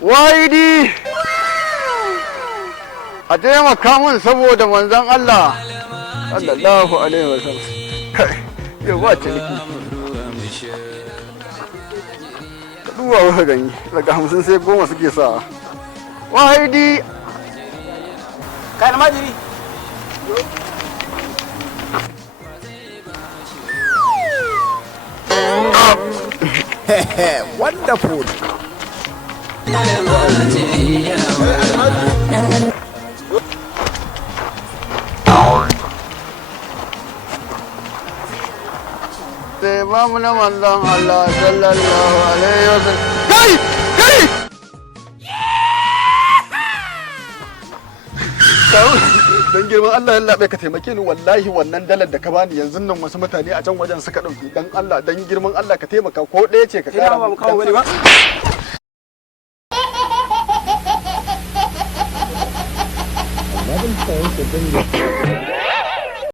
Wahidi a taimaka min saboda manzon Allah sallallahu alaihi wasallam. Kai yau ba ciniki. Ka duba wa gani daga 50 sai 10 suke sa. Wahidi kai almajiri. Wonderful. sai ba mu na manzon Allah sallallahu alaihi wasallam. Kai kai dan girman Allah ya labe ka taimake ni wallahi wannan dalar da ka bani yanzu nan wasu mutane a can wajen suka dauki dan Allah dan girman Allah ka taimaka ko ɗaya ce ka kara mu kawo wani ba. Thank you.